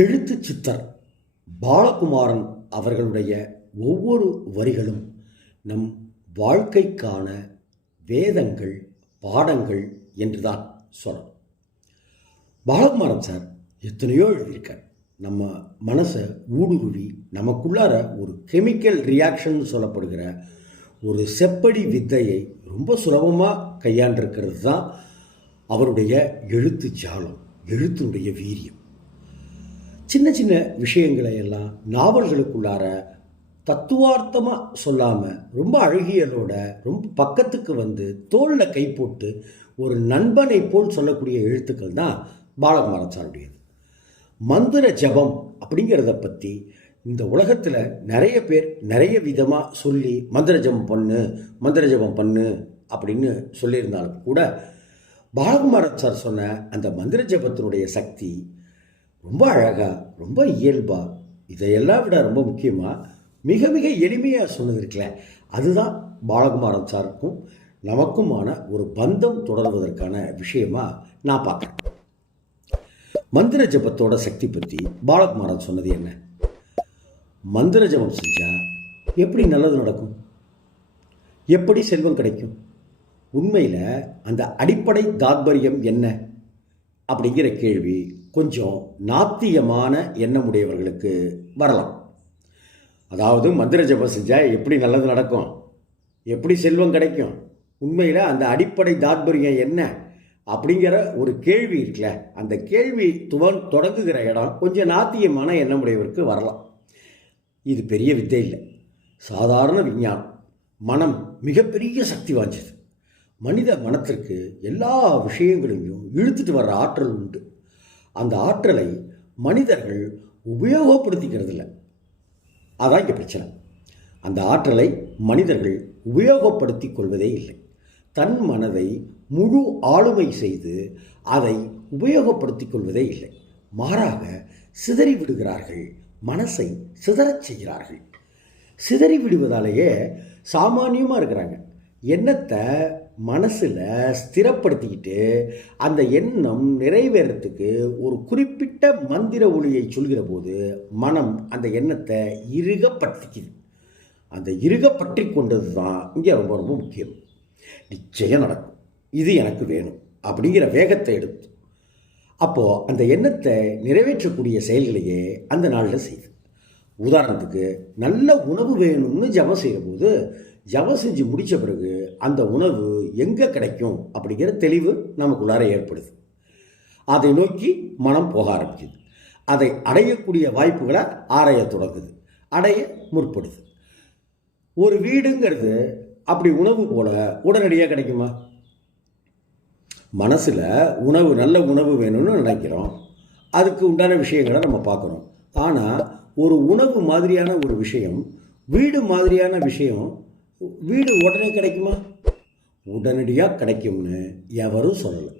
எழுத்து சித்தர் பாலகுமாரன் அவர்களுடைய ஒவ்வொரு வரிகளும் நம் வாழ்க்கைக்கான வேதங்கள் பாடங்கள் என்றுதான் சொல்லணும். பாலகுமாரன் சார் எத்தனையோ எழுதியிருக்கார். நம்ம மனசை ஊடுருவி நமக்குள்ளார ஒரு கெமிக்கல் ரியாக்ஷன் சொல்லப்படுகிற ஒரு செப்படி வித்தையை ரொம்ப சுலபமாக கையாண்டிருக்கிறது தான் அவருடைய எழுத்து ஜாலம் எழுத்தினுடைய வீரியம். சின்ன சின்ன விஷயங்களை எல்லாம் நாவல்களுக்குள்ளார தத்துவார்த்தமாக சொல்லாமல் ரொம்ப அழகியலோட ரொம்ப பக்கத்துக்கு வந்து தோளில் கை போட்டு ஒரு நண்பனை போல் சொல்லக்கூடிய எழுத்துக்கள் தான் பாலகுமாரன் சாருடையது. மந்திர ஜபம் அப்படிங்கிறத பற்றி இந்த உலகத்தில் நிறைய பேர் நிறைய விதமாக சொல்லி மந்திர ஜபம் பண்ணு மந்திர ஜபம் பண்ணு அப்படின்னு சொல்லியிருந்தாலும் கூட பாலகுமாரன் சார் சொன்ன அந்த மந்திர ஜபத்தினுடைய சக்தி ரொம்ப அழகாக ரொம்ப இயல்பாக இதையெல்லாம் விட ரொம்ப முக்கியமாக மிக மிக எளிமையாக சொன்னது அதுதான் பாலகுமாரன் சாருக்கும் நமக்குமான ஒரு பந்தம் தொடர்வதற்கான விஷயமா நான் பார்க்குறேன். மந்திர ஜபத்தோட சக்தி பற்றி பாலகுமாரன் சொன்னது என்ன? மந்திர ஜபம் செஞ்சால் எப்படி நல்லது நடக்கும்? எப்படி செல்வம் கிடைக்கும்? உண்மையில் அந்த அடிப்படை தாத்பரியம் என்ன? அப்படிங்கிற கேள்வி கொஞ்சம் நாத்தியமான எண்ணமுடையவர்களுக்கு வரலாம். அதாவது மந்திர ஜபம் செஞ்சால் எப்படி நல்லது நடக்கும்? எப்படி செல்வம் கிடைக்கும்? உண்மையில் அந்த அடிப்படை தாத்பரியம் என்ன? அப்படிங்கிற ஒரு கேள்வி இருக்குல்ல. அந்த கேள்வி துவன் தொடங்குகிற இடம் கொஞ்சம் நாத்தியமான எண்ணமுடையவருக்கு வரலாம். இது பெரிய வித்தை இல்லை. சாதாரண விஞ்ஞானம். மனம் மிகப்பெரிய சக்தி வாய்ஞ்சது மனித மனத்திற்கு எல்லா விஷயங்களையும் இழுத்துட்டு வர்ற ஆற்றல் உண்டு. அந்த ஆற்றலை மனிதர்கள் உபயோகப்படுத்திக்கிறது இல்லை அதான் இங்கே பிரச்சனை. அந்த ஆற்றலை மனிதர்கள் உபயோகப்படுத்தி கொள்வதே இல்லை. தன் மனதை முழு ஆளுமை செய்து அதை உபயோகப்படுத்தி கொள்வதே இல்லை. மாறாக சிதறி விடுகிறார்கள் மனசை சிதறச் செய்கிறார்கள். சிதறி விடுவதாலேயே சாமானியமாக இருக்கிறாங்க. எண்ணத்தை மனசில் ஸ்திரப்படுத்திக்கிட்டு அந்த எண்ணம் நிறைவேறத்துக்கு ஒரு குறிப்பிட்ட மந்திர ஒளியை சொல்கிற போது மனம் அந்த எண்ணத்தை இறுகப்படுத்திக்குது. அந்த இறுகப்பற்றி கொண்டது தான் இங்கே ரொம்ப ரொம்ப முக்கியம். நிச்சயம் நடக்கும். இது எனக்கு வேணும் அப்படிங்கிற வேகத்தை எடுத்து. அப்போது அந்த எண்ணத்தை நிறைவேற்றக்கூடிய செயல்களையே அந்த நாளில் செய்யுது உதாரணத்துக்கு நல்ல உணவு வேணும்னு ஜபம் செய்கிற போது ஜபம் செஞ்சு முடித்த பிறகு அந்த உணவு எங்கே கிடைக்கும் அப்படிங்கிற தெளிவு நமக்குள்ளார ஏற்படுது. அதை நோக்கி மனம் போக ஆரம்பிக்குது. அதை அடையக்கூடிய வாய்ப்புகளை ஆராய தொடங்குது. அடைய முற்படுது. ஒரு வீடுங்கிறது அப்படி உணவு போல உடனடியாக கிடைக்குமா? மனசில் உணவு நல்ல உணவு வேணும்னு நினைக்கிறோம். அதுக்கு உண்டான விஷயங்களை நம்ம பார்க்குறோம் ஆனால் ஒரு உணவு மாதிரியான ஒரு விஷயம் வீடு மாதிரியான விஷயம் வீடு உடனே கிடைக்குமா? உடனடியாக கிடைக்கும்னு எவரும் சொல்லலை.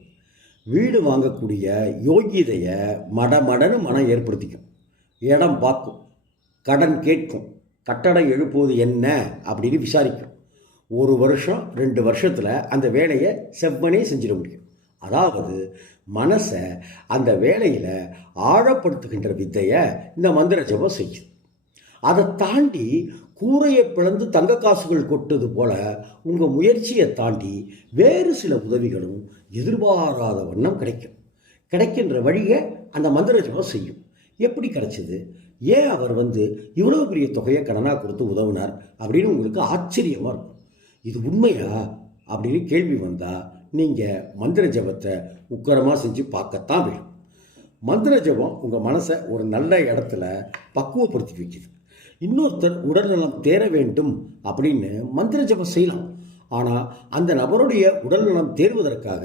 வீடு வாங்கக்கூடிய யோகியதையை மடமடன்னு மனம் ஏற்படுத்திக்கும். இடம் பார்க்கும். கடன் கேட்கும். கட்டடம் எழுப்புவது என்ன அப்படின்னு விசாரிக்கும். ஒரு வருஷம் ரெண்டு வருஷத்தில் அந்த வேலையை செவ்வனே செஞ்சிட முடியும். அதாவது மனசை அந்த வேலையில் ஆழப்படுத்துகின்ற வித்தையை இந்த மந்திர ஜபம் செய்யும். அதை தாண்டி கூரையை பிளந்து தங்க காசுகள் கொட்டது போல உங்கள் முயற்சியை தாண்டி வேறு சில உதவிகளும் எதிர்பாராத வண்ணம் கிடைக்கும். கிடைக்கின்ற வழியை அந்த மந்திர ஜபம் செய்யும். எப்படி கிடைச்சது? ஏன் அவர் வந்து இவ்வளோ பெரிய தொகையை கடனாக கொடுத்து உதவினார் அப்படின்னு உங்களுக்கு ஆச்சரியமாக இருக்கும். இது உண்மையா? அப்படின்னு கேள்வி வந்தால் நீங்கள் மந்திர ஜபத்தை உக்கரமாக செஞ்சு பார்க்கத்தான் வேணும். மந்திர ஜபம் உங்கள் மனசை ஒரு நல்ல இடத்துல பக்குவப்படுத்தி வைக்குது. இன்னொருத்தர் உடல்நலம் தேர வேண்டும் அப்படின்னு மந்திர ஜபம் செய்யலாம். ஆனால் அந்த நபருடைய உடல்நலம் தேர்வதற்காக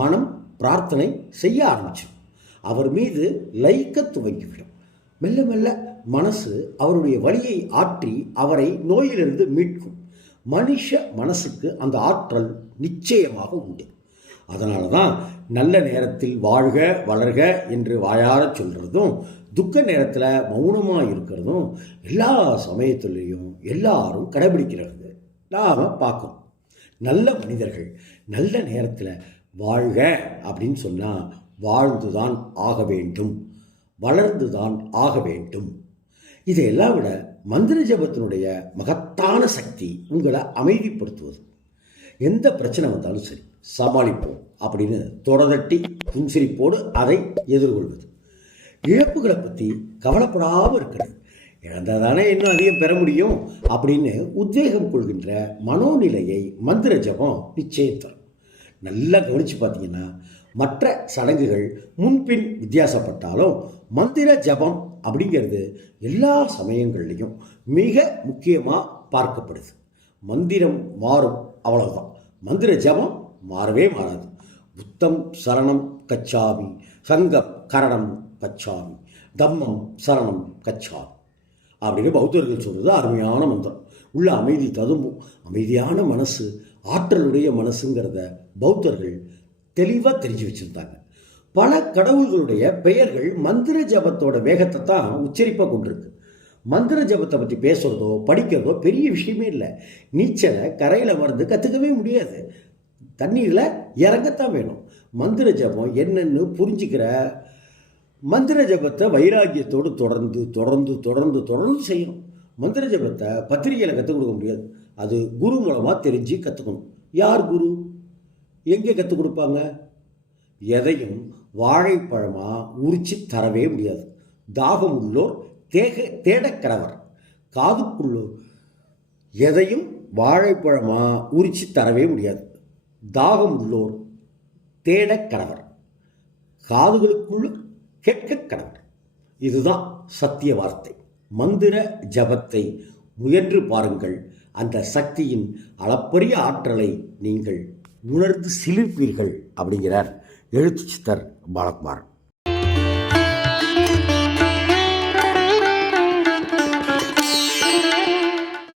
மனம் பிரார்த்தனை செய்ய ஆரம்பிச்சிடும். அவர் மீது லைக்க துவங்கிவிடும். மெல்ல மெல்ல மனசு அவருடைய வழியை ஆற்றி அவரை நோயிலிருந்து மீட்கும். மனுஷ மனசுக்கு அந்த ஆற்றல் நிச்சயமாக உண்டு. அதனால தான் நல்ல நேரத்தில் வாழ்க வளர்க என்று வாயார சொல்கிறதும் துக்க நேரத்தில் மௌனமாக இருக்கிறதும் எல்லா சமயத்துலேயும் எல்லாரும் கடைபிடிக்கிறது. நாம் பார்க்கணும். நல்ல மனிதர்கள் நல்ல நேரத்தில் வாழ்க அப்படின்னு சொன்னால் வாழ்ந்துதான் ஆக வேண்டும். வளர்ந்துதான் ஆக வேண்டும். இதையெல்லாம் விட மந்திர ஜபத்தினுடைய மகத்தான சக்தி உங்களை அமைதிப்படுத்துவது. எந்த பிரச்சனை வந்தாலும் சரி சமாளிப்போம் அப்படின்னு தொடதட்டி புன்சிரிப்போடு அதை எதிர்கொள்வது. இழப்புகளை பற்றி கவலைப்படாமல் இருக்கிறது இழந்ததானே இன்னும் அதிகம் பெற முடியும் அப்படின்னு உத்வேகம் கொள்கின்ற மனோநிலையை மந்திர ஜபம் நிச்சயத்தரும் நல்லா கவனித்து பார்த்தீங்கன்னா மற்ற சடங்குகள் முன்பின் வித்தியாசப்பட்டாலும் மந்திர ஜபம் அப்படிங்கிறது எல்லா சமயங்கள்லையும் மிக முக்கியமாக பார்க்கப்படுது. மந்திரம் மாறும் அவ்வளவுதான். மந்திர ஜபம் மாறவே மாறாது. புத்தம் சரணம் கச்சாமி சங்கம் கரணம் கச்சாமி. தம்மம் சரணம் கச்சாமி. அப்படின்னு பௌத்தர்கள் சொல்கிறது அருமையான மந்திரம். உள்ள அமைதி ததும்பும் அமைதியான மனசு ஆற்றலுடைய மனசுங்கிறத பௌத்தர்கள் தெளிவாக தெரிஞ்சு வச்சுருந்தாங்க. பல கடவுள்களுடைய பெயர்கள் மந்திர ஜபத்தோட வேகத்தை தான் உச்சரிப்பாக கொண்டிருக்கு. மந்திர ஜபத்தை பற்றி பேசுகிறதோ படிக்கிறதோ பெரிய விஷயமே இல்லை. நீச்சலை கரையில் மருந்து கற்றுக்கவே முடியாது. தண்ணீரில் இறங்கத்தான் வேணும். மந்திர ஜபம் என்னென்னு புரிஞ்சுக்கிற மந்திர ஜபத்தை வைராக்கியத்தோடு தொடர்ந்து தொடர்ந்து தொடர்ந்து தொடர்ந்து செய்யணும். மந்திர ஜபத்தை பத்திரிகையில் கற்றுக் கொடுக்க முடியாது. அது குரு மூலமாக தெரிஞ்சு கற்றுக்கணும் யார் குரு? எங்கே கற்றுக் கொடுப்பாங்க? எதையும் வாழைப்பழமாக உரிச்சு தரவே முடியாது. தாகம் உள்ளோர் தேக தேடக்கிறவர் காதுக்குள்ளோர் எதையும் வாழைப்பழமாக உரிச்சு தரவே முடியாது. தாகம் உள்ளோர் தேடக்கிறவர் காதுகளுக்குள்ள கேட்க கடவுள். இதுதான் சத்திய வார்த்தை. மந்திர ஜபத்தை முயன்று பாருங்கள். அந்த சக்தியின் அளப்பரிய ஆற்றலை நீங்கள் உணர்ந்து சிலிர்ப்பீர்கள் அப்படிங்கிறார் எழுத்து சித்தர் பாலகுமாரன்.